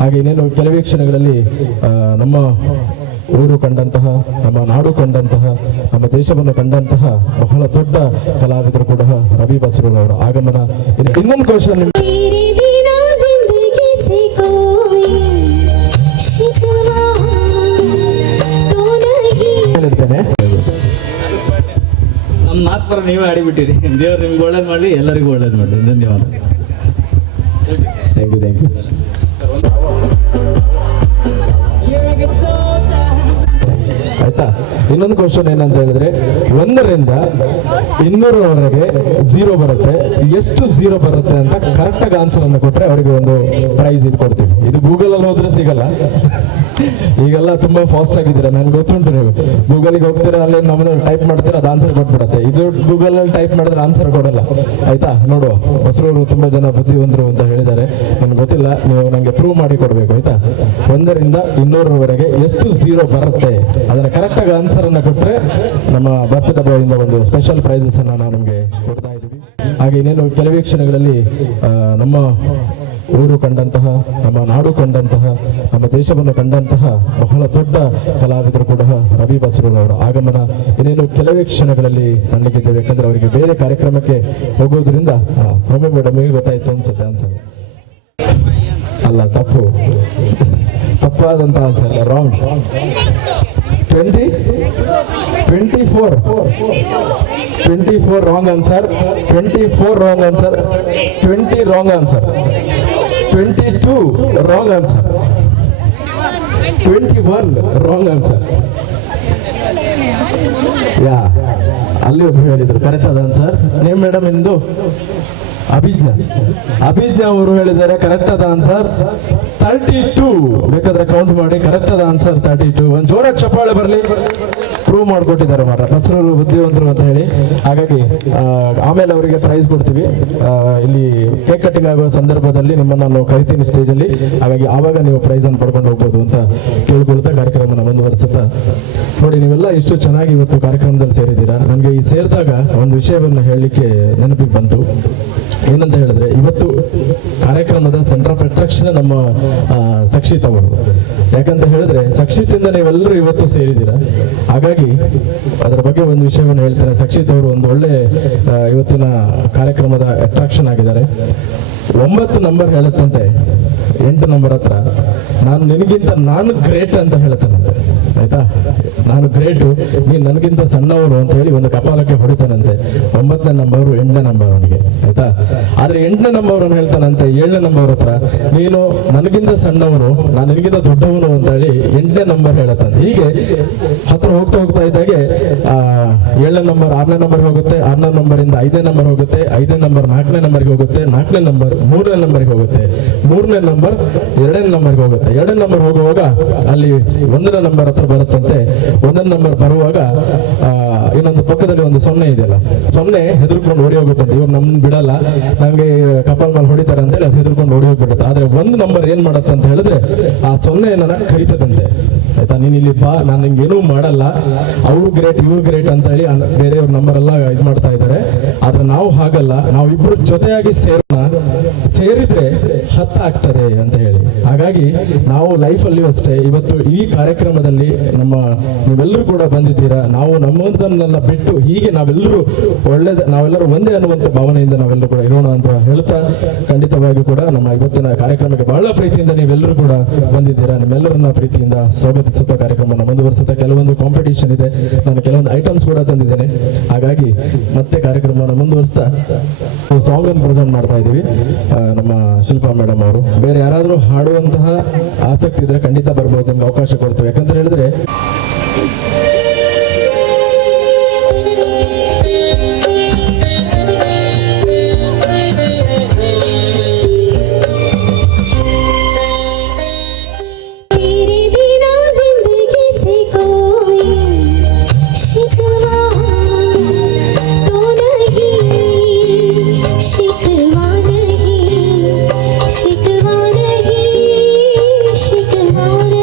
ಹಾಗೆ ಇನ್ನೇನು ಕೆಲವೇ ಕ್ಷಣಗಳಲ್ಲಿ ನಮ್ಮ ಊರು ಕಂಡಂತಹ, ನಮ್ಮ ನಾಡು ಕಂಡಂತಹ, ನಮ್ಮ ದೇಶವನ್ನು ಕಂಡಂತಹ ಬಹಳ ದೊಡ್ಡ ಕಲಾವಿದರು ಕೂಡ ರವಿ ಬಸರೂರ್ ಅವರ ಆಗಮನ. ಇನ್ನೊಂದು ಕ್ವಶನ್ ಹೇಳ್ತೇನೆ. ನಮ್ಮ ಮಾತ್ಪರ ನೀವೇ ಆಡಿಬಿಟ್ಟಿರಿ. ದೇವರು ನಿಮ್ಗೆ ಒಳ್ಳೇದು ಮಾಡಲಿ, ಎಲ್ಲರಿಗೂ ಒಳ್ಳೇದು ಮಾಡಲಿ. ಧನ್ಯವಾದ. Thank you. ಆಯ್ತಾ. ಇನ್ನೊಂದು ಕ್ವಶನ್ ಏನಂತ ಹೇಳಿದ್ರೆ, 1 ರಿಂದ 200ರವರೆಗೆ 0 ಬರುತ್ತೆ. ಎಷ್ಟು 0 ಬರುತ್ತೆ ಅಂತ ಕರೆಕ್ಟ್ ಆಗಿ ಆನ್ಸರ್ ಅನ್ನು ಕೊಟ್ರೆ ಅವರಿಗೆ ಒಂದು ಪ್ರೈಸ್ ಇದು ಕೊಡ್ತೀವಿ. ಇದು ಗೂಗಲ್ ಅಲ್ಲಿ ಹೋದ್ರೆ ಸಿಗಲ್ಲ. ಈಗೆಲ್ಲ ತುಂಬಾ ಫಾಸ್ಟ್ ಆಗಿದ್ದೀರಾ, ನನ್ಗೆ ಗೊತ್ತುಂಟು. ನೀವು ಗೂಗಲ್ಗೆ ಹೋಗ್ತೀರಾ, ಅಲ್ಲಿ ನಮ್ಮನ್ನು ಟೈಪ್ ಮಾಡ್ತೀರಾ, ಅದು ಆನ್ಸರ್ ಕೊಟ್ಬಿಡತ್ತೆ. ಇದು ಗೂಗಲ್ ಅಲ್ಲಿ ಟೈಪ್ ಮಾಡಿದ್ರೆ ಆನ್ಸರ್ ಕೊಡಲ್ಲ. ಆಯ್ತಾ, ನೋಡುವ. ಬಸರೂರು ತುಂಬಾ ಜನ ಬುದ್ಧಿವಂತರು ಅಂತ ಹೇಳಿದ್ದಾರೆ. ನನ್ಗೆ ಗೊತ್ತಿಲ್ಲ, ನೀವು ನಂಗೆ ಪ್ರೂವ್ ಮಾಡಿ ಕೊಡ್ಬೇಕು. ಆಯ್ತಾ, 1 ರಿಂದ 200ರವರೆಗೆ ಎಷ್ಟು 0 ಬರುತ್ತೆ ಅದನ್ನ ಕರೆಕ್ಟ್ ಆಗಿ ಆನ್ಸರ್ ಅನ್ನ ಕೊಟ್ರೆ ನಮ್ಮ ಬರ್ತ್ ಡಬ್ಬದಿಂದ ಒಂದು ಸ್ಪೆಷಲ್ ಪ್ರೈಸಸ್ ಅನ್ನ ನಾವು ನಿಮ್ಗೆ ಕೊಡ್ತಾ ಇದ್ದೀವಿ. ಹಾಗೆ ಇನ್ನೇನು ಕೆಲವೇ ಕ್ಷಣಗಳಲ್ಲಿ ನಮ್ಮ ಊರು ಕಂಡಂತಹ, ನಮ್ಮ ನಾಡು ಕಂಡಂತಹ, ನಮ್ಮ ದೇಶವನ್ನು ಕಂಡಂತಹ ಬಹಳ ದೊಡ್ಡ ಕಲಾವಿದರು ಕೂಡ ರವಿ ಬಸರೂರ್ ಅವರ ಆಗಮನ ಇನ್ನೇನು ಕೆಲವೇ ಕ್ಷಣಗಳಲ್ಲಿ ಕಾಣಲಿಕ್ಕಿದ್ದೇವೆ. ಯಾಕಂದ್ರೆ ಅವರಿಗೆ ಬೇರೆ ಕಾರ್ಯಕ್ರಮಕ್ಕೆ ಹೋಗೋದ್ರಿಂದ ಸೌಮ್ಯ ಮೇಡಮ್ ಗೊತ್ತಾಯ್ತು ಅನ್ಸುತ್ತೆ ಆನ್ಸರ್. ಅಲ್ಲ, ತಪ್ಪಾದಂತ answer. Wrong. 24 wrong answer. 24 wrong answer. 20 wrong answer. 22 wrong answer. 21 wrong answer. ಅಲ್ಲಿ ಒಬ್ಬರು ಹೇಳಿದ್ರು ಕರೆಕ್ಟ್ ಆದ ಆನ್ಸರ್. ನೇಮ್ ಮೇಡಮ್ ಇಂದು ಅಭಿಜ್ಞಾ ಅವರು ಹೇಳಿದ್ದಾರೆ ಕರೆಕ್ಟ್ ಆದ ಆನ್ಸರ್ 32. ಬೇಕಾದ್ರೆ ಕೌಂಟ್ ಮಾಡಿ. ಕರೆಕ್ಟ್ ಆದ ಆನ್ಸರ್ 32. ಒಂದು ಜೋರಾಗಿ ಚಪ್ಪಾಳೆ ಬರಲಿ. ಪ್ರೂವ್ ಮಾಡಿಕೊಟ್ಟಿದ್ದಾರೆ ಮಾತ್ರ ಬಸರೂರು ಬುದ್ಧಿವಂತರು ಅಂತ ಹೇಳಿ. ಹಾಗಾಗಿ ಆಮೇಲೆ ಅವರಿಗೆ ಪ್ರೈಸ್ ಕೊಡ್ತೀವಿ. ಇಲ್ಲಿ ಕೇಕ್ ಕಟಿಂಗ್ ಆಗುವ ಸಂದರ್ಭದಲ್ಲಿ ನಿಮ್ಮನ್ನು ನಾನು ಕರಿತೀನಿ ಸ್ಟೇಜಲ್ಲಿ. ಹಾಗಾಗಿ ಆವಾಗ ನೀವು ಪ್ರೈಸ್ ಅನ್ನು ಪಡ್ಕೊಂಡು ಹೋಗ್ಬೋದು ಅಂತ ಕೇಳ್ಕೊಳ್ತಾ ಕಾರ್ಯಕ್ರಮನ ಮುಂದುವರಿಸುತ್ತಾ, ನೋಡಿ ನೀವೆಲ್ಲ ಇಷ್ಟು ಚೆನ್ನಾಗಿ ಇವತ್ತು ಕಾರ್ಯಕ್ರಮದಲ್ಲಿ ಸೇರಿದ್ದೀರಾ. ನನಗೆ ಈ ಸೇರಿದಾಗ ಒಂದು ವಿಷಯವನ್ನು ಹೇಳಲಿಕ್ಕೆ ನೆನಪಿಗೆ ಬಂತು. ಏನಂತ ಹೇಳಿದ್ರೆ, ಇವತ್ತು ಕಾರ್ಯಕ್ರಮದ ಸೆಂಟರ್ ಆಫ್ ಅಟ್ರಾಕ್ಷನ್ ನಮ್ಮ ಸಕ್ಷಿತ್ ಅವರು. ಯಾಕಂತ ಹೇಳಿದ್ರೆ ಸಕ್ಷಿತಿಂದ ನೀವೆಲ್ಲರೂ ಇವತ್ತು ಸೇರಿದ್ದೀರಾ. ಹಾಗಾಗಿ ಅದರ ಬಗ್ಗೆ ಒಂದು ವಿಷಯವನ್ನು ಹೇಳ್ತೇನೆ. ಸಕ್ಷಿತ್ ಅವರು ಒಂದು ಒಳ್ಳೆ ಇವತ್ತಿನ ಕಾರ್ಯಕ್ರಮದ ಅಟ್ರಾಕ್ಷನ್ ಆಗಿದ್ದಾರೆ. 9 ನಂಬರ್ ಹೇಳುತ್ತಂತೆ 8 ನಂಬರ್ ಹತ್ರ ನಾನು ನಿನಗಿಂತ ನಾನು ಗ್ರೇಟ್ ಅಂತ ಹೇಳ್ತಾನಂತೆ. ಆಯ್ತಾ, ನಾನು ಗ್ರೇಟು, ನೀನು ನನಗಿಂತ ಸಣ್ಣವನು ಅಂತ ಹೇಳಿ ಒಂದು ಕಪಾಲಕ್ಕೆ ಹೊಡಿತಾನಂತೆ. 9ನೇ ನಂಬರ್ 8ನೇ ನಂಬರ್ ಅವನಿಗೆ. ಆಯ್ತಾ, ಆದ್ರೆ 8ನೇ ನಂಬರ್ ಅವನು ಹೇಳ್ತಾನಂತೆ 7ನೇ ನಂಬರ್ ಹತ್ರ ನೀನು ನನಗಿಂತ ಸಣ್ಣವನು, ನಾನು ನಿನಗಿಂತ ದೊಡ್ಡವನು ಅಂತ ಹೇಳಿ 8ನೇ ನಂಬರ್ ಹೇಳತ್ತಂತೆ. ಹೀಗೆ ಹತ್ರ ಹೋಗ್ತಾ ಇದ್ದಾಗೆ 7ನೇ ನಂಬರ್ 6ನೇ ನಂಬರ್ ಹೋಗುತ್ತೆ, 6ನೇ ನಂಬರಿಂದ 5ನೇ ನಂಬರ್ ಹೋಗುತ್ತೆ, 5ನೇ ನಂಬರ್ 4ನೇ ನಂಬರ್ಗೆ ಹೋಗುತ್ತೆ, 4ನೇ ನಂಬರ್ 3ನೇ ನಂಬರ್ಗೆ ಹೋಗುತ್ತೆ, 3ನೇ ನಂಬರ್ 2ನೇ ನಂಬರ್ಗೆ ಹೋಗುತ್ತೆ. 2ನೇ ನಂಬರ್ ಹೋಗುವಾಗ ಅಲ್ಲಿ 1ನೇ ನಂಬರ್ ಹತ್ರ ಬರುತ್ತಂತೆ. 1ನೇ ನಂಬರ್ ಬರುವಾಗ ಇನ್ನೊಂದು ಪಕ್ಕದಲ್ಲಿ ಒಂದು 0 ಇದೆಯಲ್ಲ, 0 ಹೆದರ್ಕೊಂಡು ಓಡಿ ಹೋಗುತ್ತಂತೆ. ಇವ್ರು ನಮ್ಮನ್ನ ಬಿಡಲ್ಲ, ನಮ್ಗೆ ಕಪಾಲ್ ಮೇಲೆ ಹೊಡಿತಾರೆ ಅಂತೇಳಿ ಅದು ಹೆದರ್ಕೊಂಡು ಓಡಿ ಹೋಗ್ಬಿಡುತ್ತೆ. ಆದ್ರೆ 1 ನಂಬರ್ ಏನ್ ಮಾಡತ್ತೆ ಅಂತ ಹೇಳಿದ್ರೆ ಆ 0 ನನ್ನ ಕರಿತದಂತೆ. ಆಯ್ತಾ, ನೀನ್ ಇಲ್ಲಿ ಬಾ, ನಾನು ನಿಂಗೆ ಏನೂ ಮಾಡಲ್ಲ, ಅವ್ರು ಗ್ರೇಟ್ ಇವ್ರು ಗ್ರೇಟ್ ಅಂತ ಹೇಳಿ ಬೇರೆಯವ್ರ ನಂಬರ್ ಎಲ್ಲ ಇದು ಮಾಡ್ತಾ ಇದ್ದಾರೆ. ಆದ್ರೆ ನಾವು ಹಾಗಲ್ಲ, ನಾವು ಇಬ್ರು ಜೊತೆಯಾಗಿ ಸೇರಿದ್ರೆ 10 ಆಗ್ತದೆ ಅಂತ ಹೇಳಿ. ಹಾಗಾಗಿ ನಾವು ಲೈಫಲ್ಲಿ ಅಷ್ಟೇ ಇವತ್ತು ಈ ಕಾರ್ಯಕ್ರಮದಲ್ಲಿ ನೀವೆಲ್ಲರೂ ಕೂಡ ಬಂದಿದ್ದೀರಾ. ನಾವು ನಮ್ಮದನ್ನೆಲ್ಲ ಬಿಟ್ಟು ಹೀಗೆ ನಾವೆಲ್ಲರೂ ನಾವೆಲ್ಲರೂ ಒಂದೇ ಅನ್ನುವಂಥ ಭಾವನೆಯಿಂದ ನಾವೆಲ್ಲರೂ ಕೂಡ ಇರೋಣ ಅಂತ ಹೇಳ್ತಾ, ಖಂಡಿತವಾಗಿ ಕೂಡ ನಮ್ಮ ಇವತ್ತಿನ ಕಾರ್ಯಕ್ರಮಕ್ಕೆ ಬಹಳ ಪ್ರೀತಿಯಿಂದ ನೀವೆಲ್ಲರೂ ಕೂಡ ಬಂದಿದ್ದೀರಾ. ನಿಮ್ಮೆಲ್ಲರನ್ನ ಪ್ರೀತಿಯಿಂದ ಸ್ವಾಗತಿಸುತ್ತಾ ಕಾರ್ಯಕ್ರಮವನ್ನು ಮುಂದುವರಿಸುತ್ತಾ, ಕೆಲವೊಂದು ಕಾಂಪಿಟೇಷನ್ ಇದೆ, ನಾನು ಕೆಲವೊಂದು ಐಟಮ್ಸ್ ಕೂಡ ತಂದಿದ್ದೇನೆ. ಹಾಗಾಗಿ ಮತ್ತೆ ಕಾರ್ಯಕ್ರಮವನ್ನು ಮುಂದುವರಿಸ್ತಾ ಸಾಂಗ್ ಅನ್ನು ಪ್ರೆಸೆಂಟ್ ಮಾಡ್ತಾ ಇದ್ದೀವಿ. ನಮ್ಮ ಶಿಲ್ಪಾ ಮೇಡಮ್ ಅವರು ಬೇರೆ ಯಾರಾದರೂ ಹಾಡುವಂತಹ ಆಸಕ್ತಿ ಇದ್ರೆ ಖಂಡಿತ ಬರ್ಬೋದು, ನಿಮ್ಗೆ ಅವಕಾಶ ಕೊಡ್ತೇವೆ. ಯಾಕಂತ ಹೇಳಿದ್ರೆ शिकवा नहीं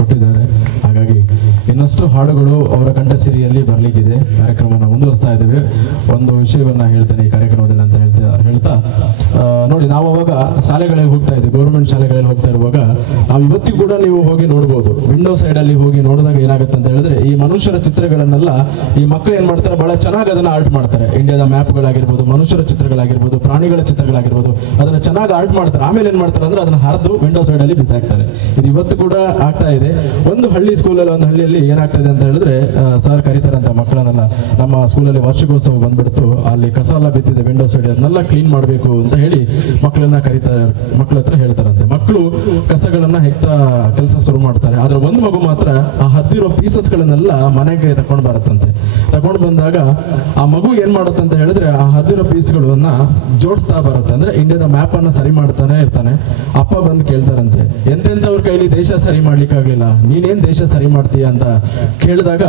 ಕೊಟ್ಟಿದ್ದಾರೆ. ಹಾಗಾಗಿ ಇನ್ನಷ್ಟು ಹಾಡುಗಳು ಅವರ ಕಂಠಸಿರಿಯಲ್ಲಿ ಬರಲಿಕ್ಕಿದೆ. ಕಾರ್ಯಕ್ರಮವನ್ನು ಮುಂದುವರಿಸ್ತಾ ಇದ್ದೇವೆ. ಒಂದು ವಿಷಯವನ್ನ ಹೇಳ್ತೇನೆ ಈ ಕಾರ್ಯಕ್ರಮದಲ್ಲಿ ಅಂತ ಹೇಳ್ತಾ ನೋಡಿ, ನಾವು ಅವಾಗ ಶಾಲೆಗಳಿಗೆ ಹೋಗ್ತಾ ಇದ್ವಿ, ಗೌರ್ಮೆಂಟ್ ಶಾಲೆಗಳಲ್ಲಿ ಹೋಗ್ತಾ ಇರುವಾಗ ನಾವು ಇವತ್ತಿಗೂ ಕೂಡ ನೀವು ಹೋಗಿ ನೋಡ್ಬೋದು, ವಿಂಡೋ ಸೈಡ್ ಅಲ್ಲಿ ಹೋಗಿ ನೋಡಿದಾಗ ಏನಾಗುತ್ತೆ ಅಂತ ಹೇಳಿದ್ರೆ, ಈ ಮನುಷ್ಯರ ಚಿತ್ರಗಳನ್ನೆಲ್ಲ ಈ ಮಕ್ಕಳು ಏನ್ ಮಾಡ್ತಾರೆ, ಬಹಳ ಚೆನ್ನಾಗಿ ಅದನ್ನ ಆರ್ಟ್ ಮಾಡ್ತಾರೆ. ಇಂಡಿಯಾದ ಮ್ಯಾಪ್ಗಳಾಗಿರ್ಬೋದು, ಮನುಷ್ಯರ ಚಿತ್ರಗಳಾಗಿರ್ಬೋದು, ಪ್ರಾಣಿಗಳ ಚಿತ್ರಗಳಾಗಿರ್ಬೋದು, ಅದನ್ನ ಚೆನ್ನಾಗಿ ಆರ್ಟ್ ಮಾಡ್ತಾರೆ. ಆಮೇಲೆ ಏನ್ ಮಾಡ್ತಾರೆ ಅಂದ್ರೆ ಅದನ್ನ ಹರಿದು ವಿಂಡೋ ಸೈಡ್ ಅಲ್ಲಿ ಬಿಸಾಕ್ತಾರೆ. ಇದು ಇವತ್ತು ಕೂಡ ಆಗ್ತಾ ಇದೆ. ಒಂದು ಹಳ್ಳಿ ಸ್ಕೂಲಲ್ಲಿ, ಒಂದು ಹಳ್ಳಿಯಲ್ಲಿ ಏನಾಗ್ತದೆ ಅಂತ ಹೇಳಿದ್ರೆ, ಸರ್ ಕರೀತಾರಂತ ಮಕ್ಕಳನ್ನೆಲ್ಲ, ನಮ್ಮ ಸ್ಕೂಲಲ್ಲಿ ವಾರ್ಷಿಕೋತ್ಸವ ಬಂದ್ಬಿಡ್ತು, ಅಲ್ಲಿ ಕಸ ಎಲ್ಲ ಬಿದ್ದಿದೆ ವಿಂಡೋ ಸೈಡ್, ಅದನ್ನೆಲ್ಲ ಕ್ಲೀನ್ ಮಾಡಬೇಕು ಅಂತ ಹೇಳಿ ಮಕ್ಕಳನ್ನ ಕರೀತಾರೆ. ಮಕ್ಕಳ ಹತ್ರ ಹೇಳ್ತಾರಂತೆ. ಮಕ್ಕಳು ಕಸಗಳನ್ನ ಹೆಕ್ತಾ ಕೆಲಸ ಶುರು ಮಾಡ್ತಾರೆ. ಆದ್ರೆ ಒಂದು ಮಗು ಮಾತ್ರ ಆ ಹದ್ದಿರೋ ಪೀಸಸ್ ಗಳನ್ನೆಲ್ಲ ಮನೆಗೆ ತಗೊಂಡು ಬರುತ್ತಂತೆ. ತಗೊಂಡು ಬಂದಾಗ ಆ ಮಗು ಏನ್ ಮಾಡುತ್ತೆ ಅಂತ ಹೇಳಿದ್ರೆ, ಆ ಹದ್ದಿರೋ ಪೀಸ್ಗಳನ್ನ ಜೋಡಿಸ್ತಾ ಬರುತ್ತೆ. ಅಂದ್ರೆ ಇಂಡಿಯಾದ ಮ್ಯಾಪ್ ಅನ್ನ ಸರಿ ಮಾಡ್ತಾನೆ ಇರ್ತಾನೆ. ಅಪ್ಪ ಬಂದು ಕೇಳ್ತಾರಂತೆ, ಎಂತೆಂತವ್ರ ಕೈಲಿ ದೇಶ ಸರಿ ಮಾಡ್ಲಿಕ್ಕೆ ಆಗ್ಲಿಲ್ಲ, ನೀನೇನ್ ದೇಶ ಸರಿ ಮಾಡ್ತೀಯ ಅಂತ ಕೇಳಿದಾಗ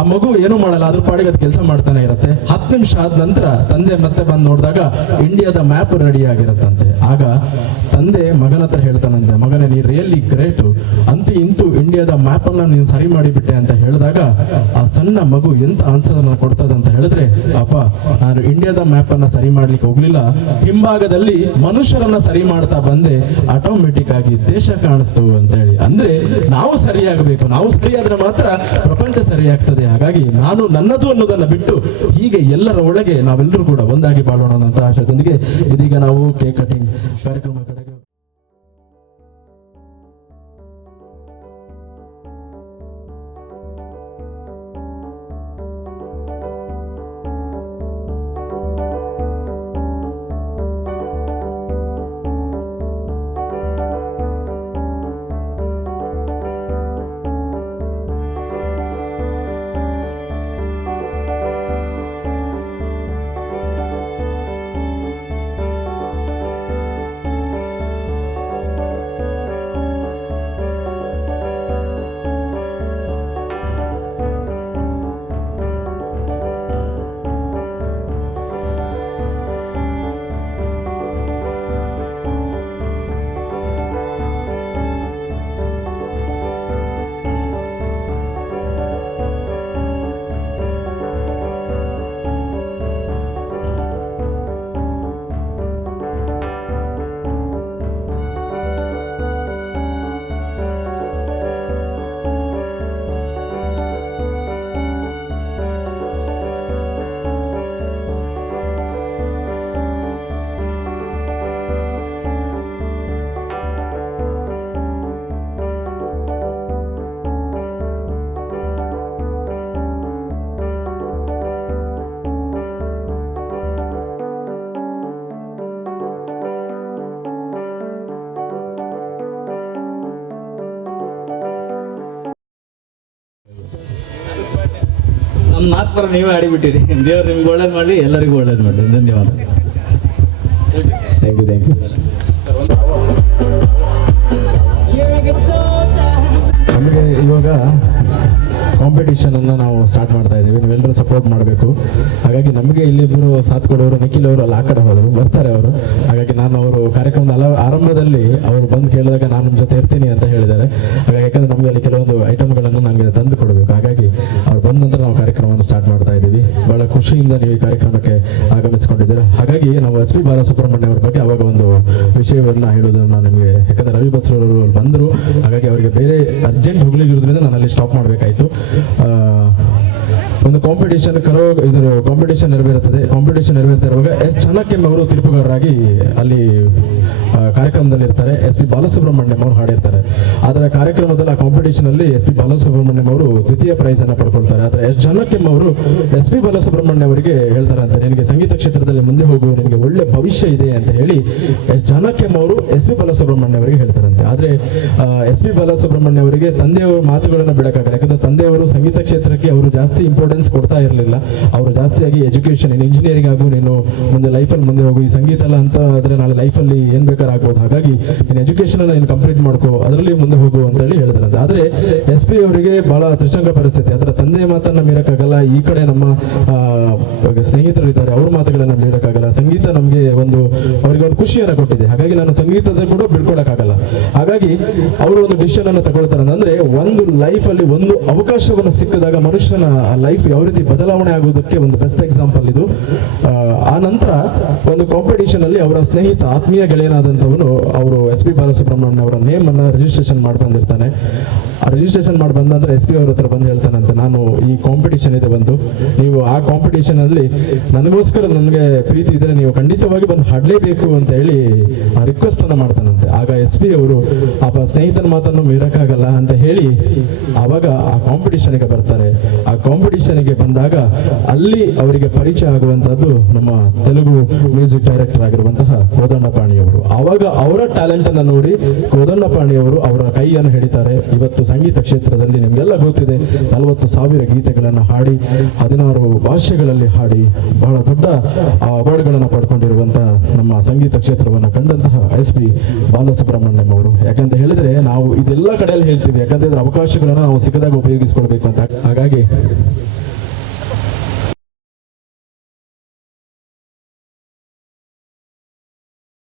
ಆ ಮಗು ಏನು ಮಾಡಲ್ಲ, ಅದ್ರ ಪಾಡಿಗೆ ಅದು ಕೆಲಸ ಮಾಡ್ತಾನೆ ಇರುತ್ತೆ. 10 ನಿಮಿಷ ಆದ ನಂತರ ತಂದೆ ಮತ್ತೆ ಬಂದು ನೋಡಿದಾಗ ಇಂಡಿಯಾದ ಮ್ಯಾಪ್ ರೆಡಿ ಆಗಿರತ್ತಂತೆ. ಆಗ ತಂದೆ ಮಗನ ಹತ್ರ ಹೇಳ್ತಾನಂತೆ, ಮಗನೇ ನೀ ರಿಯಲಿ ಗ್ರೇಟು, ಅಂತೂ ಇಂತೂ ಇಂಡಿಯಾದ ಮ್ಯಾಪ್ ಅನ್ನ ನೀನು ಸರಿ ಮಾಡಿಬಿಟ್ಟೆ ಅಂತ ಹೇಳಿದಾಗ ಆ ಸಣ್ಣ ಮಗು ಎಂತ ಆನ್ಸರ್ ಅನ್ನ ಕೊಡ್ತದೆ ಅಂತ ಹೇಳಿದ್ರೆ, ಅಪ್ಪ ನಾನು ಇಂಡಿಯಾದ ಮ್ಯಾಪ್ ಅನ್ನ ಸರಿ ಮಾಡ್ಲಿಕ್ಕೆ ಹೋಗ್ಲಿಲ್ಲ, ಹಿಂಭಾಗದಲ್ಲಿ ಮನುಷ್ಯರನ್ನ ಸರಿ ಮಾಡ್ತಾ ಬಂದೆ, ಆಟೋಮೆಟಿಕ್ ಆಗಿ ದೇಶ ಕಾಣಿಸ್ತು ಅಂತ ಹೇಳಿ. ಅಂದ್ರೆ ನಾವು ಸರಿಯಾಗಬೇಕು, ನಾವು ಸರಿಯಾದ್ರೆ ಮಾತ್ರ ಪ್ರಪಂಚ ಸರಿಯಾಗ್ತದೆ. ಹಾಗಾಗಿ ನಾನು ನನ್ನದು ಅನ್ನೋದನ್ನ ಬಿಟ್ಟು ಹೀಗೆ ಎಲ್ಲರ ಒಳಗೆ ನಾವೆಲ್ಲರೂ ಕೂಡ ಒಂದಾಗಿ ಬಾಳೋಣ ಅಂತ ಆಶಯದೊಂದಿಗೆ ಇದೀಗ ನಾವು ಕೇಕ್ ಕಟಿಂಗ್ ಕಾರ್ಯಕ್ರಮ ಕಡೆಗೆ ನಮ್ಮ ಮಾತು ಪರ ನೀವೇ ಆಡಿಬಿಟ್ಟಿರಿ. ದೇವ್ರು ನಿಮ್ಗೆ ಒಳ್ಳೇದು ಮಾಡಲಿ, ಎಲ್ಲರಿಗೂ ಒಳ್ಳೇದು ಮಾಡಲಿ. ಧನ್ಯವಾದ. Thank you. ನಮಗೆ ಇವಾಗ ಕಾಂಪಿಟೇಷನ್ ಅನ್ನು ನಾವು ಸ್ಟಾರ್ಟ್ ಮಾಡ್ತಾ ಇದ್ದೀವಿ. ನೀವೆಲ್ಲರೂ ಸಪೋರ್ಟ್ ಮಾಡಬೇಕು. ಹಾಗಾಗಿ ನಮಗೆ ಇಲ್ಲಿಬ್ಬರು ಸಾಥ್ ಕೊಡೋರು, ನಿಖಿಲ್ ಅವರು ಅಲ್ಲಿ ಆ ಕಡೆ ಹೋದರು, ಬರ್ತಾರೆ ಅವರು. ಹಾಗಾಗಿ ನಾನು ಅವರು ಕಾರ್ಯಕ್ರಮದ ಆರಂಭದಲ್ಲಿ ಅವರು ಬಂದು ಕೇಳಿದಾಗ ನಾನು ನಿಮ್ಮ ಜೊತೆ ಇರ್ತೀನಿ ಅಂತ ಹೇಳಿದ್ದಾರೆ. ಹಾಗಾಗಿ ಯಾಕಂದರೆ ನಮಗೆ ಅಲ್ಲಿ ಕೆಲವೊಂದು ಐಟಮ್ಗಳನ್ನು ನನಗೆ ತಂದು ಕೊಡಬೇಕು. ಹಾಗಾಗಿ ಅವ್ರು ಬಂದ ನಂತರ ನಾವು ಕಾರ್ಯಕ್ರಮವನ್ನು ಸ್ಟಾರ್ಟ್ ಮಾಡ್ತಾ ಇದ್ದೀವಿ. ಬಹಳ ಖುಷಿಯಿಂದ ನೀವು ಈ ಕಾರ್ಯಕ್ರಮಕ್ಕೆ ಆಗಮಿಸಿಕೊಂಡಿದ್ದೀರಾ. ಹಾಗಾಗಿ ನಾವು ಎಸ್ ಪಿ ಬಾಲಸುಬ್ರಹ್ಮಣ್ಯ ಅವರ ಬಗ್ಗೆ ಅವಾಗ ಒಂದು ವಿಷಯವನ್ನು ಹೇಳೋದನ್ನು ನಿಮಗೆ, ಯಾಕಂದರೆ ರವಿ ಬಸ್ರವರು ಬಂದರು, ಹಾಗಾಗಿ ಅವರಿಗೆ ಬೇರೆ ಅರ್ಜೆಂಟ್ ಹೋಗ್ಲಿಕ್ಕಿರೋದ್ರಿಂದ ನಾನು ಅಲ್ಲಿ ಸ್ಟಾಪ್ ಮಾಡಬೇಕಾಯಿತು. ಒಂದು ಕಾಂಪಿಟೇಷನ್ ಕಾಂಪಿಟೇಷನ್ ನೆರವೇರುತ್ತದೆ. ಕಾಂಪಿಟೇಷನ್ ನೆರವೇರ್ತಾ ಇರುವಾಗ ಎಸ್ ಚಾಣಕ್ಯಂ ಅವರು ತೀರ್ಪುಗಾರರಾಗಿ ಅಲ್ಲಿ ಕಾರ್ಯಕ್ರಮದಲ್ಲಿ ಇರ್ತಾರೆ. ಎಸ್ ಪಿ ಬಾಲಸುಬ್ರಹ್ಮಣ್ಯಂ ಅವರು ಹಾಡಿರ್ತಾರೆ. ಆದರೆ ಕಾರ್ಯಕ್ರಮದಲ್ಲಿ ಆ ಕಾಂಪಿಟೇಷನ್ ಅಲ್ಲಿ ಎಸ್ ಪಿ ಬಾಲಸುಬ್ರಹ್ಮಣ್ಯಂ ಅವರು ದ್ವಿತೀಯ ಪ್ರೈಸ್ ಅನ್ನು ಪಡ್ಕೊಳ್ತಾರೆ. ಆದರೆ ಎಸ್ ಚಾಣಕ್ಯಂ ಅವರು ಎಸ್ ಪಿ ಬಾಲಸುಬ್ರಹ್ಮಣ್ಯ ಅವರಿಗೆ ಹೇಳ್ತಾರಂತೆ, ನಿನಗೆ ಸಂಗೀತ ಕ್ಷೇತ್ರದಲ್ಲಿ ಮುಂದೆ ಹೋಗು, ನಿನಗೆ ಒಳ್ಳೆ ಭವಿಷ್ಯ ಇದೆ ಅಂತ ಹೇಳಿ ಎಸ್ ಚಾಣಕ್ಯಂ ಅವರು ಎಸ್ ಪಿ ಬಾಲಸುಬ್ರಹ್ಮಣ್ಯ ಅವರಿಗೆ ಹೇಳ್ತಾರಂತೆ. ಆದರೆ ಎಸ್ ಪಿ ಬಾಲಸುಬ್ರಹ್ಮಣ್ಯ ಅವರಿಗೆ ತಂದೆಯವರ ಮಾತುಗಳನ್ನು ಬಿಡಕ್ಕಾಗಲ್ಲ. ಯಾಕಂದ್ರೆ ತಂದೆಯವರು ಸಂಗೀತ ಕ್ಷೇತ್ರಕ್ಕೆ ಅವರು ಜಾಸ್ತಿ ಇಂಪಾರ್ಟೆನ್ಸ್ ಕಾನ್ಫಿಡೆನ್ಸ್ ಕೊಡ್ತಾ ಇರಲಿಲ್ಲ. ಅವರು ಜಾಸ್ತಿಯಾಗಿ ಎಜುಕೇಷನ್ ಇಂಜಿನಿಯರಿಂಗ್ ಆಗು, ನೀನು ಮುಂದೆ ಲೈಫಲ್ಲಿ ಮುಂದೆ ಹೋಗು, ಈ ಸಂಗೀತ ಎಲ್ಲ ಅಂತ ಆದರೆ ನಾಳೆ ಲೈಫಲ್ಲಿ ಏನು ಬೇಕಾದ್ರೂ ಆಗ್ಬೋದು, ಹಾಗಾಗಿ ನೀನು ಎಜುಕೇಷನ್ ನೀನು ಕಂಪ್ಲೀಟ್ ಮಾಡ್ಕೋ, ಅದರಲ್ಲಿ ಮುಂದೆ ಹೋಗು ಅಂತೇಳಿ ಹೇಳಿದ್ರಂತೆ. ಆದರೆ ಎಸ್ ಪಿ ಅವರಿಗೆ ಬಹಳ ತ್ರಿಶಂಕ ಪರಿಸ್ಥಿತಿ, ಅದರ ತಂದೆ ಮಾತನ್ನ ಮೀರಕ್ಕಾಗಲ್ಲ, ಈ ಕಡೆ ನಮ್ಮ ಸ್ನೇಹಿತರು ಇದ್ದಾರೆ ಅವ್ರ ಮಾತುಗಳನ್ನ ಮೀರಕ್ಕಾಗಲ್ಲ. ಸಂಗೀತ ನಮಗೆ ಅವರಿಗೆ ಒಂದು ಖುಷಿಯನ್ನು ಕೊಟ್ಟಿದೆ, ಹಾಗಾಗಿ ನಾನು ಸಂಗೀತದ ಕೂಡ ಬಿಡ್ಕೊಡಕ್ಕಾಗಲ್ಲ. ಹಾಗಾಗಿ ಅವರು ಒಂದು ಡಿಸಿಷನ್ ಅನ್ನು ತಗೊಳ್ತಾರೆ. ಅಂದ್ರೆ ಒಂದು ಲೈಫ್ ಅಲ್ಲಿ ಒಂದು ಅವಕಾಶವನ್ನು ಸಿಕ್ಕಿದಾಗ ಮನುಷ್ಯನ ಲೈಫ್ ಯಾವ ರೀತಿ ಬದಲಾವಣೆ ಆಗೋದಕ್ಕೆ ಒಂದು ಬೆಸ್ಟ್ ಎಕ್ಸಾಂಪಲ್ ಇದು. ಆ ನಂತರ ಒಂದು ಕಾಂಪಿಟಿಷನ್ ಅಲ್ಲಿ ಅವರ ಸ್ನೇಹಿತ ಆತ್ಮೀಯ ಗೆಳೆಯನಾದಂಥವನು ಅವರು ಎಸ್ ಪಿ ಬಾಲಸುಬ್ರಹ್ಮಣ್ಯ ಅವರ ನೇಮ್ ಅನ್ನ ರಿಜಿಸ್ಟ್ರೇಷನ್ ಮಾಡಿ ಬಂದಿರ್ತಾನೆ. ಆ ರಿಜಿಸ್ಟ್ರೇಷನ್ ಮಾಡಿ ಬಂದಂದ್ರೆ ಎಸ್ ಪಿ ಅವ್ರ ಹತ್ರ ಬಂದು ಹೇಳ್ತಾನಂತೆ, ನಾನು ಈ ಕಾಂಪಿಟಿಷನ್ ಇದೆ ಬಂದು, ನೀವು ಆ ಕಾಂಪಿಟಿಷನ್ ಅಲ್ಲಿ ನನಗೋಸ್ಕರ ನನಗೆ ಪ್ರೀತಿ ಇದ್ರೆ ನೀವು ಖಂಡಿತವಾಗಿ ಬಂದು ಹಾಡಲೇಬೇಕು ಅಂತ ಹೇಳಿ ರಿಕ್ವೆಸ್ಟ್ ಅನ್ನ ಮಾಡ್ತಾನಂತೆ. ಆಗ ಎಸ್ ಪಿ ಅವರು ಆ ಸ್ನೇಹಿತನ ಮಾತನ್ನು ಮೀರಕ್ಕಾಗಲ್ಲ ಅಂತ ಹೇಳಿ ಆವಾಗ ಆ ಕಾಂಪಿಟಿಷನ್ಗೆ ಬರ್ತಾರೆ. ಆ ಕಾಂಪಿಟಿಷನ್ಗೆ ಬಂದಾಗ ಅಲ್ಲಿ ಅವರಿಗೆ ಪರಿಚಯ ಆಗುವಂತಹದ್ದು ನಮ್ಮ ತೆಲುಗು ಮ್ಯೂಸಿಕ್ ಡೈರೆಕ್ಟರ್ ಆಗಿರುವಂತಹ ಕೋದಂಡಪಾಣಿ ಅವರು. ಆವಾಗ ಅವರ ಟ್ಯಾಲೆಂಟ್ ಅನ್ನು ನೋಡಿ ಕೋದಂಡಪಾಣಿ ಅವರು ಅವರ ಕೈಯನ್ನು ಹಿಡಿತಾರೆ. ಇವತ್ತು ಸಂಗೀತ ಕ್ಷೇತ್ರದಲ್ಲಿ ನಿಮಗೆಲ್ಲ ಗೊತ್ತಿದೆ, 40,000 ಗೀತೆಗಳನ್ನು ಹಾಡಿ 16 ಭಾಷೆಗಳಲ್ಲಿ ಹಾಡಿ ಬಹಳ ದೊಡ್ಡ ಅವಾರ್ಡ್ಗಳನ್ನು ಪಡ್ಕೊಂಡಿರುವಂತಹ ನಮ್ಮ ಸಂಗೀತ ಕ್ಷೇತ್ರವನ್ನು ಕಂಡಂತಹ ಎಸ್ ಪಿ ಬಾಲಸುಬ್ರಹ್ಮಣ್ಯಂ ಅವರು. ಯಾಕಂತ ಹೇಳಿದ್ರೆ ನಾವು ಇದೆಲ್ಲ ಕಡೆಯಲ್ಲಿ ಹೇಳ್ತೀವಿ, ಯಾಕಂತ ಹೇಳಿದ್ರೆ ಅವಕಾಶಗಳನ್ನು ನಾವು ಸಿಕ್ಕದಾಗ ಉಪಯೋಗಿಸ್ಕೊಳ್ಬೇಕು ಅಂತ. ಹಾಗಾಗಿ